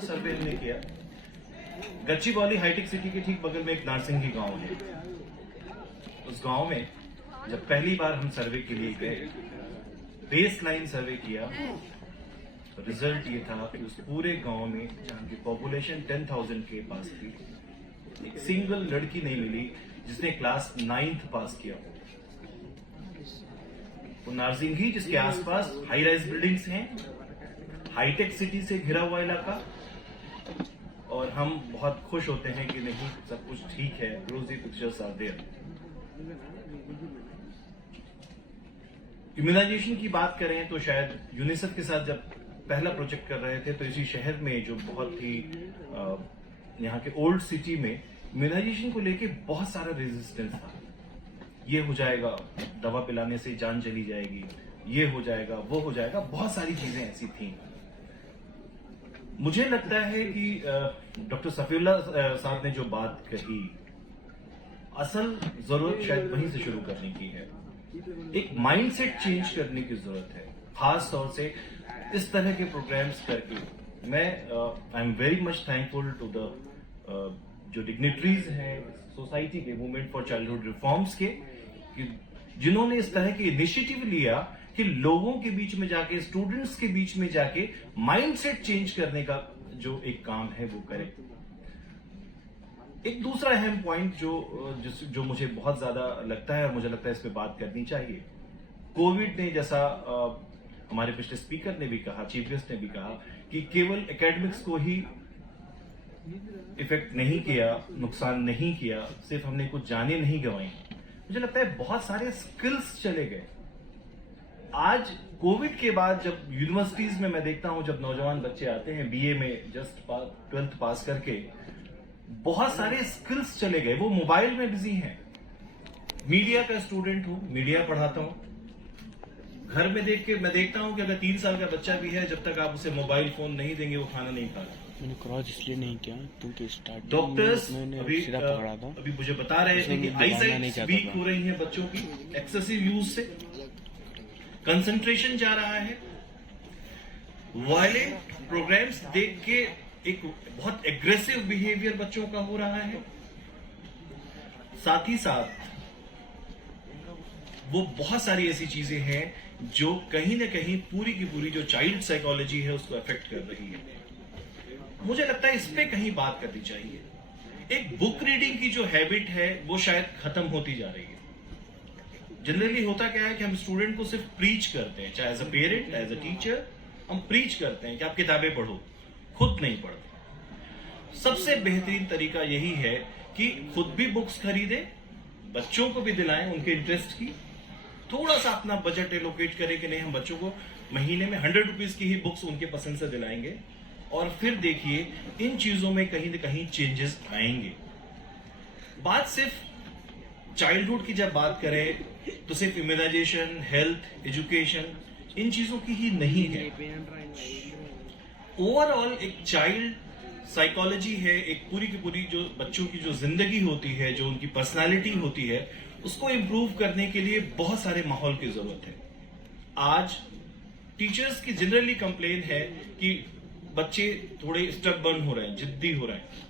सा सर्वे हमने किया। गच्चीबौली हाईटेक सिटी के ठीक बगल में एक नारसिंगी गांव है। उस गांव में जब पहली बार हम सर्वे के लिए गए, बेस लाइन सर्वे किया, रिजल्ट ये था कि उस पूरे गांव में जहां की पॉपुलेशन 10,000 के पास थी, एक सिंगल लड़की नहीं मिली जिसने क्लास 9th पास किया हो। वो नारसिंगी जिसके आसपास हाई राइज बिल्डिंग्स हैं, हाईटेक सिटी से घिरा हुआ इलाका, और हम बहुत खुश होते हैं कि नहीं, सब कुछ ठीक है, रोजी पिक्चर्स आर देयर। इम्यूनाइजेशन की बात करें तो शायद यूनिसेफ के साथ जब पहला प्रोजेक्ट कर रहे थे तो इसी शहर में, जो बहुत ही यहाँ के ओल्ड सिटी में, इम्यूनाइजेशन को लेके बहुत सारा रेजिस्टेंस था। ये हो जाएगा, दवा पिलाने से जान चली जाएगी, ये हो जाएगा, वो हो जाएगा, बहुत सारी चीजें ऐसी थी। मुझे लगता है कि डॉक्टर सफीउल्लाह साहब ने जो बात कही, असल जरूरत शायद वहीं से शुरू करने की है। एक माइंडसेट चेंज करने की जरूरत है, खास तौर से इस तरह के प्रोग्राम्स करके। मैं I am very much thankful to the जो डिग्निटरीज हैं सोसाइटी के, मूवमेंट फॉर चाइल्डहुड रिफॉर्म्स के, कि जिन्होंने इस तरह की इनिशिएटिव लिया कि लोगों के बीच में जाके, स्टूडेंट्स के बीच में जाके माइंडसेट चेंज करने का जो एक काम है वो करें। एक दूसरा अहम पॉइंट जो मुझे बहुत ज्यादा लगता है और मुझे लगता है इस पे बात करनी चाहिए, कोविड ने, जैसा हमारे पिछले स्पीकर ने भी कहा, चीफ गेस्ट ने भी कहा, कि केवल एकेडमिक्स को ही इफेक्ट नहीं किया, नुकसान नहीं किया, सिर्फ हमने कुछ जाने नहीं गंवाई, मुझे लगता है बहुत सारे स्किल्स चले गए। आज कोविड के बाद जब यूनिवर्सिटीज में मैं देखता हूं, जब नौजवान बच्चे आते हैं बीए में जस्ट 12th पास करके, बहुत सारे स्किल्स चले गए, वो मोबाइल में बिजी हैं। मीडिया का स्टूडेंट हूं, मीडिया पढ़ाता हूं, घर में देख के मैं देखता हूं कि अगर 3 साल का बच्चा भी है, जब तक आप उसे मोबाइल फोन नहीं देंगे वो खाना नहीं खा रहा। मैंने क्रॉस इसलिए नहीं किया क्योंकि डॉक्टर्स अभी मुझे बता रहे थे कि आईसाइट वीक हो रही है बच्चों की, एक्सेसिव यूज से कंसंट्रेशन जा रहा है। वायलेंट प्रोग्राम्स देख के एक बहुत एग्रेसिव बिहेवियर बच्चों का हो रहा है। साथ ही साथ वो बहुत सारी ऐसी चीजें हैं जो कहीं ना कहीं पूरी की पूरी जो चाइल्ड साइकोलॉजी है उसको अफेक्ट कर रही है। मुझे लगता है इस पे कहीं बात करनी चाहिए। एक बुक रीडिंग की जो हैबिट है वो शायद खत्म होती जा रही है। जनरली होता क्या है कि हम स्टूडेंट को सिर्फ प्रीच करते हैं, चाहे as a parent, as a teacher, हम प्रीच करते हैं कि आप किताबें पढ़ो, खुद नहीं पढ़ते। सबसे बेहतरीन तरीका यही है कि खुद भी बुक्स खरीदें, बच्चों को भी दिलाएं उनके इंटरेस्ट की। थोड़ा सा अपना बजट एलोकेट करें कि नहीं, हम बच्चों को महीने में 100 रुपीज की ही बुक्स उनके पसंद से दिलाएंगे, और फिर देखिए इन चीजों में कहीं न कहीं चेंजेस आएंगे। बात सिर्फ चाइल्डहुड की जब बात करें तो सिर्फ इम्यूनाइजेशन, हेल्थ, एजुकेशन, इन चीजों की ही नहीं है। ओवरऑल एक चाइल्ड साइकोलॉजी है, एक पूरी की पूरी जो बच्चों की जो जिंदगी होती है, जो उनकी पर्सनालिटी होती है, उसको इंप्रूव करने के लिए बहुत सारे माहौल की जरूरत है। आज टीचर्स की जनरली कंप्लेन है कि बच्चे थोड़े स्टबर्न हो रहे हैं, जिद्दी हो रहे हैं।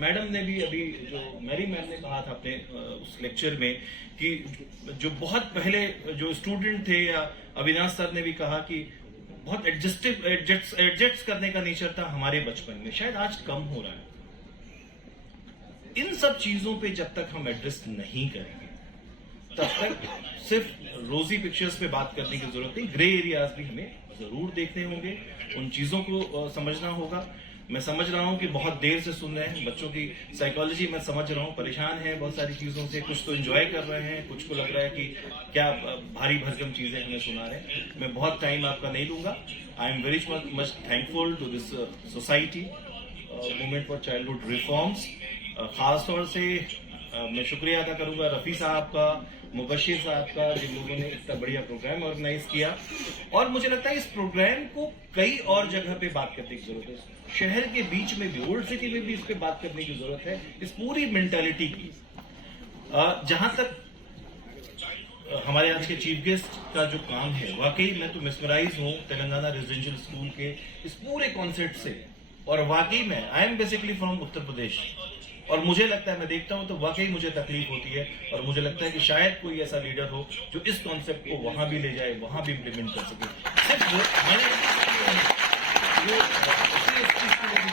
मैडम ने भी अभी, जो मैरी मैम ने कहा था अपने उस लेक्चर में, कि जो बहुत पहले जो स्टूडेंट थे, या अविनाश सर ने भी कहा कि बहुत एडजस्ट करने का नेचर था हमारे बचपन में, शायद आज कम हो रहा है। इन सब चीजों पे जब तक हम एड्रेस नहीं करेंगे तब तक सिर्फ रोजी पिक्चर्स पे बात करने की जरूरत नहीं, ग्रे एरियाज भी हमें जरूर देखने होंगे, उन चीजों को समझना होगा। मैं समझ रहा हूं कि बहुत देर से सुन रहे हैं, बच्चों की साइकोलॉजी मैं समझ रहा हूं, परेशान है बहुत सारी चीजों से, कुछ तो एंजॉय कर रहे हैं, कुछ को लग रहा है कि क्या भारी भरकम चीजें हमें सुना रहे हैं। मैं बहुत टाइम आपका नहीं लूंगा। I am very much thankful to this society, movement for childhood reforms. खास तौर से मैं शुक्रिया अदा करूंगा रफी साहब का, मुबशिर साहब का, जिन लोगों ने इतना बढ़िया प्रोग्राम ऑर्गेनाइज किया। और मुझे लगता है इस प्रोग्राम को कई और जगह पे बात करने की जरूरत है, शहर के बीच में भी, ओल्ड सिटी में भी इस पे बात करने की जरूरत है, इस पूरी मेंटालिटी की। जहां तक हमारे आज के चीफ गेस्ट का जो काम है, वाकई मैं तो मिसमराइज हूं तेलंगाना रेजिडेंशियल स्कूल के इस पूरे कॉन्सेप्ट से, और वाकई में I am basically from Uttar Pradesh, और मुझे लगता है, मैं देखता हूं तो वाकई मुझे तकलीफ होती है, और मुझे लगता है कि शायद कोई ऐसा लीडर हो जो इस कॉन्सेप्ट को वहां भी ले जाए, वहां भी इम्प्लीमेंट कर सके। सिर्फ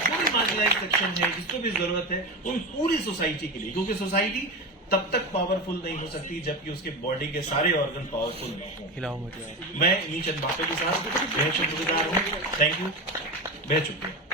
पूरी मार्जिनलाइज सेक्शन है जिसको भी जरूरत है, उन पूरी सोसाइटी के लिए, क्योंकि सोसाइटी तब तक पावरफुल नहीं हो सकती जबकि उसके बॉडी के सारे ऑर्गन पावरफुल न हो। हिलाओ मत यार। मैं इन्हीं चंद बातों के साथ बेहद शुक्रगुजार हूँ। थैंक यू, बेहद शुक्रिया।